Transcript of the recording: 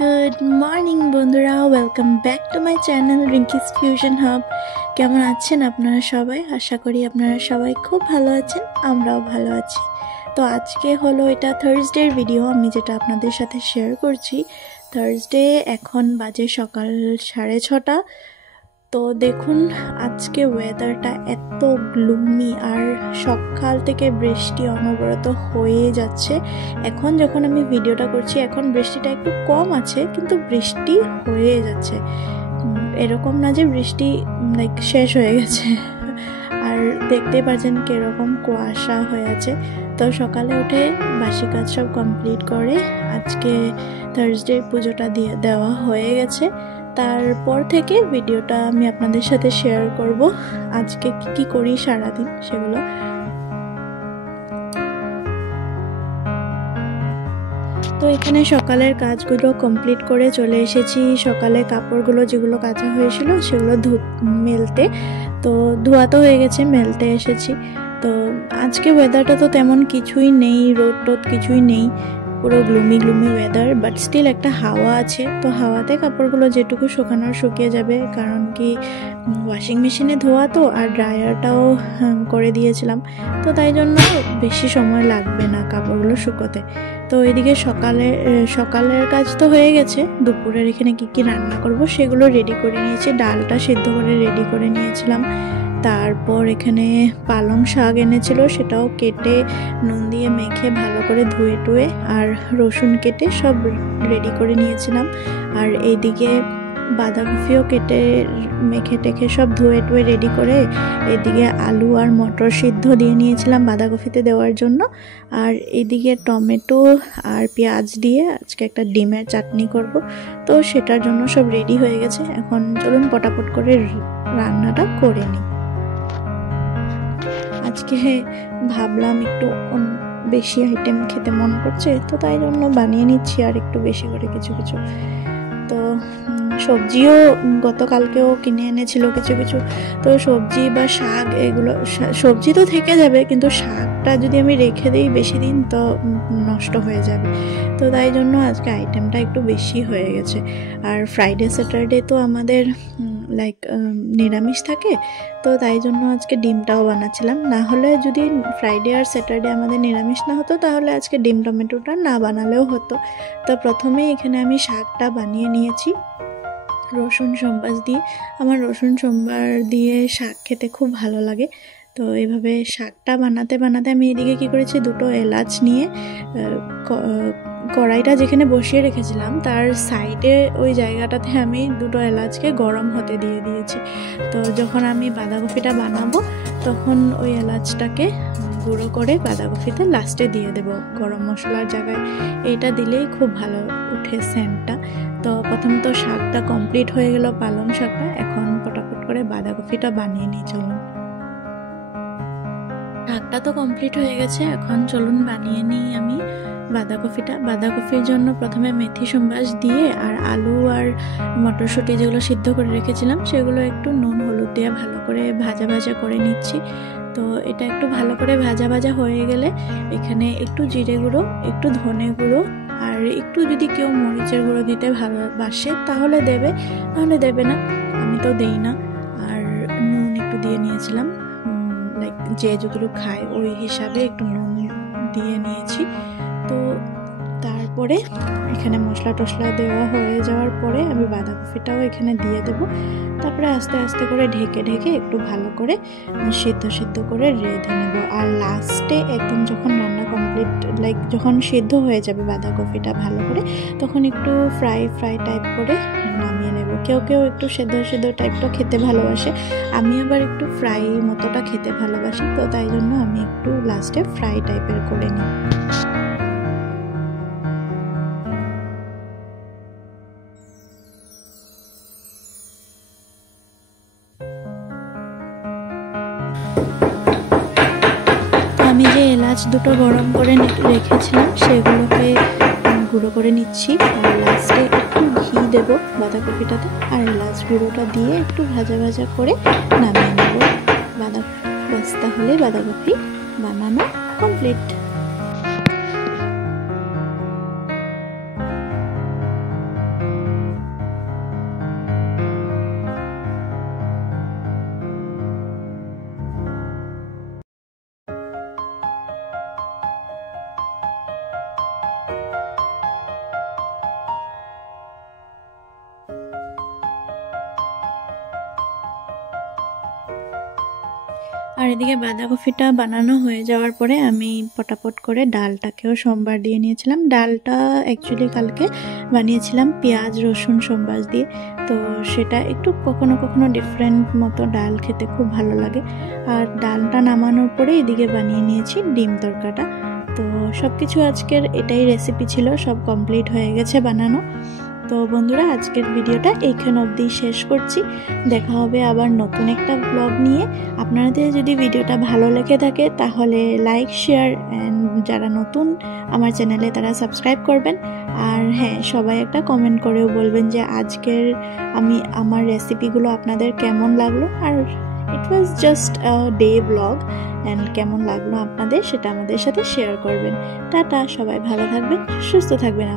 Good morning বন্ধুরা, welcome back to my channel Rinki's fusion hub. কেমন আছেন আপনারা সবাই? আশা করি আপনারা সবাই খুব ভালো আছেন, আমরাও ভালো আছি। তো আজকে হলো এটা থার্সডের ভিডিও, আমি যেটা আপনাদের সাথে শেয়ার করছি। থার্সডে, এখন বাজে সকাল 6:30। তো দেখুন আজকে ওয়েদারটা এত গ্লুমি, আর সকাল থেকে বৃষ্টি অনবরত হয়ে যাচ্ছে। এখন যখন আমি ভিডিওটা করছি এখন বৃষ্টিটা একটু কম আছে, কিন্তু বৃষ্টি হয়ে যাচ্ছে। এরকম না যে বৃষ্টি লাইক শেষ হয়ে গেছে। আর দেখতেই পাচ্ছেন কিরকম কুয়াশা হয়ে আছে। তো সকালে উঠে বাসি কাজ সব কমপ্লিট করে আজকে থার্সডে পুজোটা দিয়ে দেওয়া হয়ে গেছে। তারপর থেকে ভিডিওটা আমি আপনাদের সাথে শেয়ার করব, আজকে কি করি সারাদিন সেগুলো। তো এখানে সকালের কাজগুলো কমপ্লিট করে চলে এসেছি। সকালে কাপড়গুলো যেগুলো কাচা হয়েছিল সেগুলো মেলতে, তো ধোয়া তো হয়ে গেছে, মেলতে এসেছি। তো আজকে ওয়েদারটা তো তেমন কিছুই নেই, রোদ টোদ কিছুই নেই, পুরো গ্লুমি ওয়েদার, বাট স্টিল একটা হাওয়া আছে। তো হাওয়াতে কাপড়গুলো যেটুকু শুকানোর শুকিয়ে যাবে, কারণ কি ওয়াশিং মেশিনে ধোয়া তো, আর ড্রায়ারটাও করে দিয়েছিলাম, তো তাই জন্য বেশি সময় লাগবে না কাপড়গুলো শুকোতে। তো এদিকে সকালের কাজ তো হয়ে গেছে। দুপুরের এখানে কি রান্না করব সেগুলো রেডি করে নিয়েছি। ডালটা সিদ্ধ করে রেডি করে নিয়েছিলাম। তারপর এখানে পালং শাক এনেছিল, সেটাও কেটে নুন দিয়ে মেখে ভালো করে ধুয়ে টুয়ে আর রসুন কেটে সব রেডি করে নিয়েছিলাম। আর এইদিকে বাঁধাকপিও কেটে মেখে টেখে সব ধুয়ে টুয়ে রেডি করে এদিকে আলু আর মটর সিদ্ধ দিয়ে নিয়েছিলাম বাঁধাকপিতে দেওয়ার জন্য। আর এদিকে টমেটো আর পেঁয়াজ দিয়ে আজকে একটা ডিমের চাটনি করব, তো সেটার জন্য সব রেডি হয়ে গেছে। এখন চলুন পটাপট করে রান্নাটা করে নিই। আজকে ভাবলাম একটু বেশি আইটেম খেতে মন করছে, তো তাই জন্য বানিয়ে নিচ্ছি আর একটু বেশি করে কিছু। তো সবজিও গতকালকেও কিনে এনেছিল কিছু। তো সবজি বা শাক, এগুলো সবজি তো থেকে যাবে, কিন্তু শাকটা যদি আমি রেখে দিই বেশি দিন তো নষ্ট হয়ে যাবে। তো তাই জন্য আজকে আইটেমটা একটু বেশি হয়ে গেছে। আর ফ্রাইডে স্যাটারডে তো আমাদের লাইক নিরামিষ থাকে, তো তাই জন্য আজকে ডিমটাও বানাচ্ছিলাম। না হলে যদি ফ্রাইডে আর স্যাটারডে আমাদের নিরামিষ না হতো তাহলে আজকে ডিম টমেটোটা না বানালেও হতো। তো প্রথমেই এখানে আমি শাকটা বানিয়ে নিয়েছি রসুন সম্বাস দিয়ে। আমার রসুন সম্বার দিয়ে শাক খেতে খুব ভালো লাগে। তো এইভাবে শাকটা বানাতে আমি এদিকে কি করেছি, দুটো এলাচ নিয়ে কড়াইটা যেখানে বসিয়ে রেখেছিলাম তার সাইডে ওই জায়গাটাতে আমি দুটো এলাচকে গরম হতে দিয়ে দিয়েছি। তো যখন আমি বাঁধাকপিটা বানাবো তখন ওই এলাচটাকে গুঁড়ো করে বাঁধাকপিতে লাস্টে দিয়ে দেব গরম মশলার জায়গায়। এইটা দিলেই খুব ভালো উঠে সেন্টটা। তো প্রথমত শাকটা কমপ্লিট হয়ে গেল, পালং শাকটা। এখন ফটাফট করে বাঁধাকপিটা বানিয়ে নিই, চলুন। শাকটা তো কমপ্লিট হয়ে গেছে, এখন চলুন বানিয়ে নিই আমি বাঁধাকপির জন্য প্রথমে মেথি সম্বাস দিয়ে আর আলু আর মটরশুঁটি যেগুলো সিদ্ধ করে রেখেছিলাম সেগুলো একটু নুন হলুদ দিয়ে ভালো করে ভাজা করে নিচ্ছি। তো এটা একটু ভালো করে ভাজা হয়ে গেলে এখানে একটু জিরে গুঁড়ো, একটু ধনে গুঁড়ো, আর একটু যদি কেউ মরিচের গুঁড়ো দিতে ভালোবাসে তাহলে দেবে, নাহলে দেবে না, আমি তো দেই না। আর নুন একটু দিয়ে নিয়েছিলাম, লাইক যে যতটুকু খায় ওই হিসাবে একটু নুন দিয়ে নিয়েছি। তো তারপরে এখানে মশলা টশলা দেওয়া হয়ে যাওয়ার পরে আমি বাঁধাকপিটাও এখানে দিয়ে দেব। তারপরে আস্তে আস্তে করে ঢেকে একটু ভালো করে সিদ্ধ করে রেঁধে নেব। আর লাস্টে একদম যখন রান্না কমপ্লিট, লাইক যখন সিদ্ধ হয়ে যাবে বাঁধাকপিটা ভালো করে, তখন একটু ফ্রাই টাইপ করে নামিয়ে নেব। কেউ একটু সেদ্ধ টাইপটা খেতে ভালোবাসে, আমি আবার একটু ফ্রাই মতোটা খেতে ভালোবাসি, তো তাই জন্য আমি একটু লাস্টে ফ্রাই টাইপের করে নিই। আমি যে এলাচ দুটো গরম করে রেখেছিলাম সেগুলোকে গুঁড়ো করে নিচ্ছি। আর লাস্টে একটু ঘি দেবো বাঁধাকপিটাতে, আর এলাচ গুঁড়োটা দিয়ে একটু ভাজা করে নামিয়ে নেব। তাহলে বাঁধাকপি বানানো কমপ্লিট। আর এদিকে বাঁধাকপিটা বানানো হয়ে যাওয়ার পরে আমি পটাপট করে ডালটাকেও সোমবার দিয়ে নিয়েছিলাম। ডালটা অ্যাকচুয়ালি কালকে বানিয়েছিলাম পেঁয়াজ রসুন সোমবার দিয়ে, তো সেটা একটু কখনো কখনো ডিফারেন্ট মতো ডাল খেতে খুব ভালো লাগে। আর ডালটা নামানোর পরে এদিকে বানিয়ে নিয়েছি ডিম তরকাটা। তো সব কিছু আজকের এটাই রেসিপি ছিল, সব কমপ্লিট হয়ে গেছে বানানো। তো বন্ধুরা, আজকের ভিডিওটা এইখানে অবধি শেষ করছি। দেখা হবে আবার নতুন একটা ব্লগ নিয়ে। আপনাদের যদি ভিডিওটা ভালো লেগে থাকে তাহলে লাইক শেয়ার অ্যান্ড যারা নতুন আমার চ্যানেলে তারা সাবস্ক্রাইব করবেন। আর হ্যাঁ, সবাই একটা কমেন্ট করেও বলবেন যে আজকের আমার রেসিপিগুলো আপনাদের কেমন লাগলো। আর it was just a day blog, and কেমন লাগলো আপনাদের সেটা আমাদের সাথে শেয়ার করবেন। টাটা, সবাই ভালো থাকবেন, সুস্থ থাকবেন।